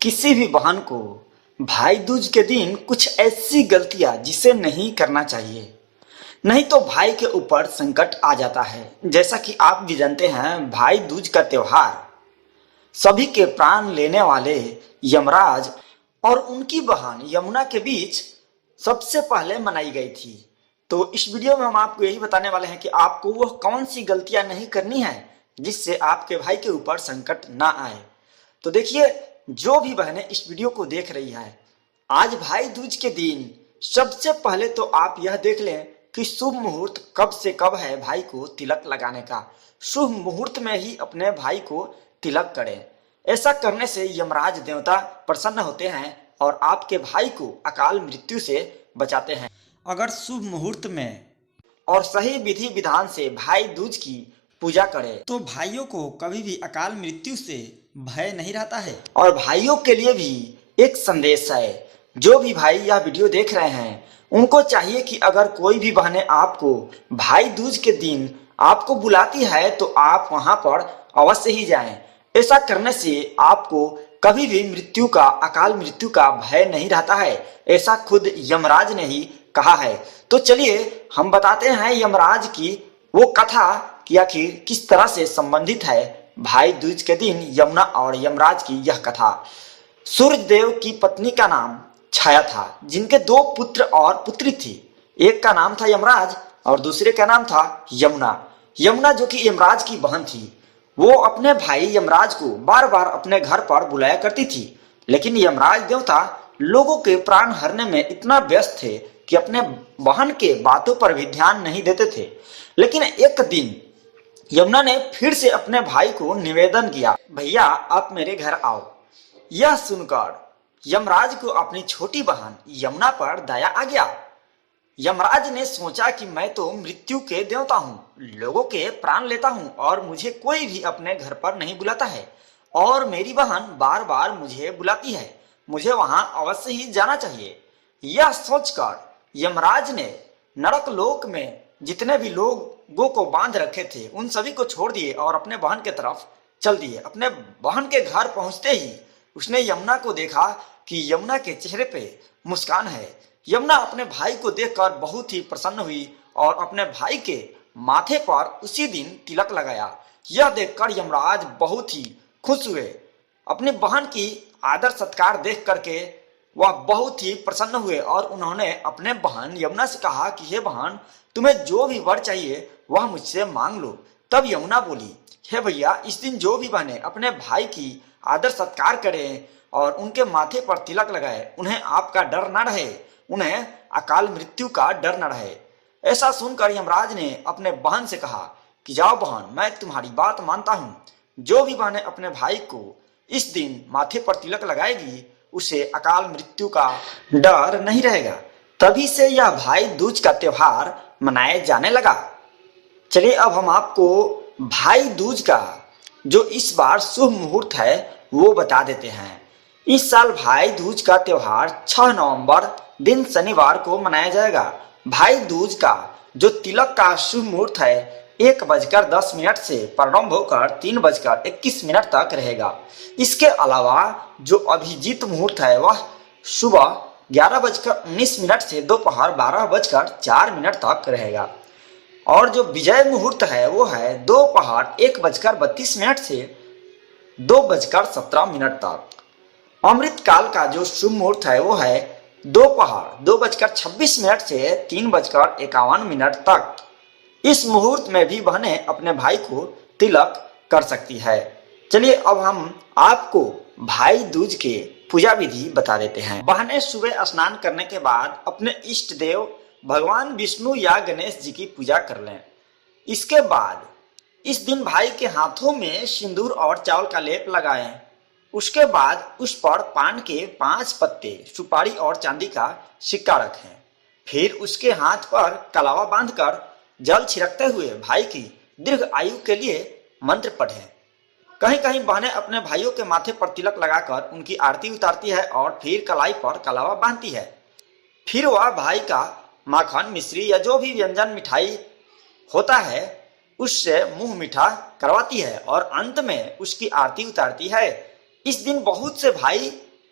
किसी भी बहन को भाई दूज के दिन कुछ ऐसी गलतियां जिसे नहीं करना चाहिए, नहीं तो भाई के ऊपर संकट आ जाता है। जैसा कि आप भी जानते हैं, भाई दूज का त्योहार सभी के प्राण लेने वाले यमराज और उनकी बहन यमुना के बीच सबसे पहले मनाई गई थी। तो इस वीडियो में हम आपको यही बताने वाले हैं कि आपको वह कौन सी गलतियां नहीं करनी है जिससे आपके भाई के ऊपर संकट ना आए। तो देखिए, जो भी बहनें इस वीडियो को देख रही है, आज भाई दूज के दिन सबसे पहले तो आप यह देख लें कि शुभ मुहूर्त कब से कब है भाई को तिलक लगाने का। शुभ मुहूर्त में ही अपने भाई को तिलक करें। ऐसा करने से यमराज देवता प्रसन्न होते हैं और आपके भाई को अकाल मृत्यु से बचाते हैं। अगर शुभ मुहूर्त में और सही विधि विधान से भाई दूज की पूजा करें तो भाइयों को कभी भी अकाल मृत्यु से भय नहीं रहता है। और भाइयों के लिए भी एक संदेश है। जो भी भाई यह वीडियो देख रहे हैं, उनको चाहिए कि अगर कोई भी बहनें आपको भाई दूज के दिन आपको बुलाती है तो आप वहां पर अवश्य ही जाएं। ऐसा करने से आपको कभी भी मृत्यु का, अकाल मृत्यु का भय नहीं रहता है। ऐसा खुद यमराज ने ही कहा है। तो चलिए हम बताते हैं यमराज की वो कथा कि आखिर किस तरह से संबंधित है भाई दूज के दिन यमुना और यमराज की यह कथा। सूर्यदेव की पत्नी का नाम छाया था, जिनके दो पुत्र और पुत्री थी। एक का नाम था यमराज और दूसरे का नाम था यमुना। यमुना जो कि यमराज की बहन थी, वो अपने भाई यमराज को बार बार अपने घर पर बुलाया करती थी, लेकिन यमराज देवता लोगों के प्राण हरने में इतना व्यस्त थे कि अपने बहन के बातों पर भी ध्यान नहीं देते थे। लेकिन एक दिन यमुना ने फिर से अपने भाई को निवेदन किया, भैया आप मेरे घर आओ। यह सुनकर यमराज को अपनी छोटी बहन यमुना पर दया आ गया। यमराज ने सोचा कि मैं तो मृत्यु के देवता हूँ, लोगों के प्राण लेता हूँ और मुझे कोई भी अपने घर पर नहीं बुलाता है, और मेरी बहन बार बार मुझे बुलाती है, मुझे वहां अवश्य ही जाना चाहिए। यह सोचकर यमराज ने नरक लोक में जितने भी लोगों को बांध रखे थे उन सभी को छोड़ दिए और अपने बहन के तरफ चल दिए। अपने बहन के घर पहुंचते ही उसने यमुना को देखा कि यमुना के चेहरे पे मुस्कान है। यमुना अपने भाई को देखकर बहुत ही प्रसन्न हुई और अपने भाई के माथे पर उसी दिन तिलक लगाया। यह देखकर यमराज बहुत ही खुश हुए। अपनी बहन की आदर सत्कार देख करके वह बहुत ही प्रसन्न हुए और उन्होंने अपने बहन यमुना से कहा कि हे बहन, तुम्हें जो भी वर चाहिए वह मुझसे मांग लो। तब यमुना बोली, हे भैया, इस दिन जो भी बहने अपने भाई की आदर सत्कार करें और उनके माथे पर तिलक लगाए, उन्हें आपका डर न रहे, उन्हें अकाल मृत्यु का डर न रहे। ऐसा सुनकर यमराज ने अपने बहन से कहा कि जाओ बहन, मैं तुम्हारी बात मानता हूँ। जो भी बहनें अपने भाई को इस दिन माथे पर तिलक लगाएगी उसे अकाल मृत्यु का डर नहीं रहेगा। तभी से यह भाई दूज का त्योहार मनाया जाने लगा। चलिए अब हम आपको भाई दूज का जो इस बार शुभ मुहूर्त है वो बता देते हैं। इस साल भाई दूज का त्योहार 6 नवंबर दिन शनिवार को मनाया जाएगा। भाई दूज का जो तिलक का शुभ मुहूर्त है 1:10 से प्रारंभ होकर 3:21 तक रहेगा। इसके अलावा जो अभिजीत मुहूर्त है वह सुबह 11:19 से दोपहर 12:04 तक रहेगा। और जो विजय मुहूर्त है वो है दोपहर 1:32 से 2:17 तक। अमृत काल का जो शुभ मुहूर्त है वो है दोपहर 2:26 से 3:51 तक। इस मुहूर्त में भी बहनें अपने भाई को तिलक कर सकती है। चलिए अब हम आपको भाई दूज के पूजा विधि बता देते हैं। बहनें सुबह स्नान करने के बाद अपने इष्ट देव भगवान विष्णु या गणेश जी की पूजा कर लें। इसके बाद इस दिन भाई के हाथों में सिंदूर और चावल का लेप लगाएं। उसके बाद उस पर पान के 5 पत्ते, सुपारी और चांदी का सिक्का रखें। फिर उसके हाथ पर कलावा बांधकर जल छिड़कते हुए भाई की दीर्घ आयु के लिए मंत्र पढ़ें। कहीं कहीं बहनें अपने भाइयों के माथे पर तिलक लगाकर उनकी आरती उतारती है और फिर कलाई पर कलावा बांधती है। फिर वह भाई का माखन, मिश्री या जो भी व्यंजन मिठाई होता है उससे मुंह मीठा करवाती है और अंत में उसकी आरती उतारती है। इस दिन बहुत से भाई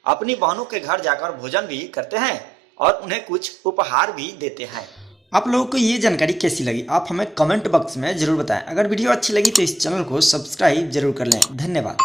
अपनी बहनों के घर जाकर भोजन भी करते हैं और उन्हें कुछ उपहार भी देते हैं। आप लोगों को ये जानकारी कैसी लगी आप हमें कमेंट बॉक्स में जरूर बताएं। अगर वीडियो अच्छी लगी तो इस चैनल को सब्सक्राइब जरूर कर लें। धन्यवाद।